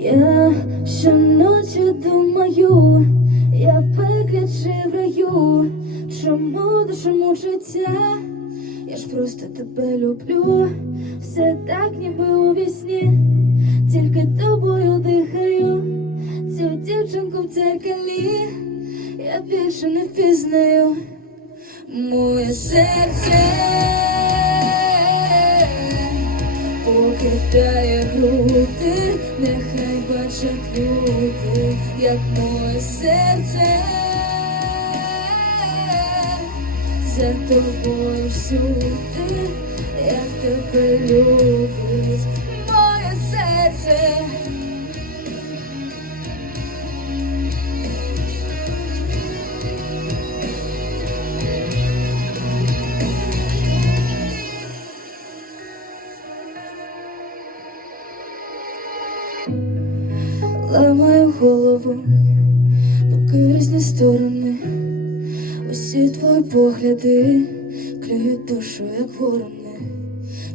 Я щоночі думаю, я в пеклі чи в раю, чому душу життя, Я ж просто тебе люблю, все так ніби у вісні, тільки тобою дихаю, цю дівчинку в дзеркалі я більше не впізнаю. Моє серце покидає груди, нехай бачать люди, як моє серце за тобою всюди, як тебе любить моє серце. Ламаю голову, в різні сторони. Усі твої погляди клюють душу, як ворони.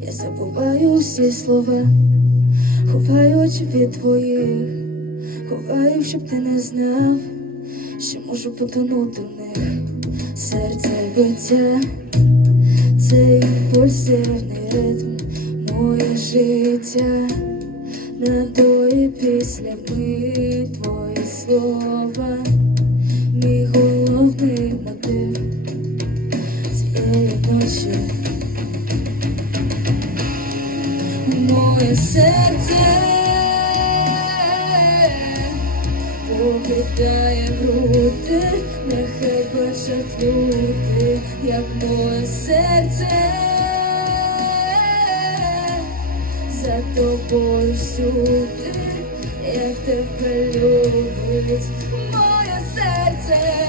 Я забуваю всі слова, ховаю очі від твоїх, ховаю, щоб ти не знав, що можу потонути в них. Серце биття, цей пульсивний ритм, моє життя. На тої після ми твої слова, мій головний мотив цієї ночі. Моє серце покидає груди, нехай бачать люди, як моє серце тобою всюди, як тебе любить моє серце.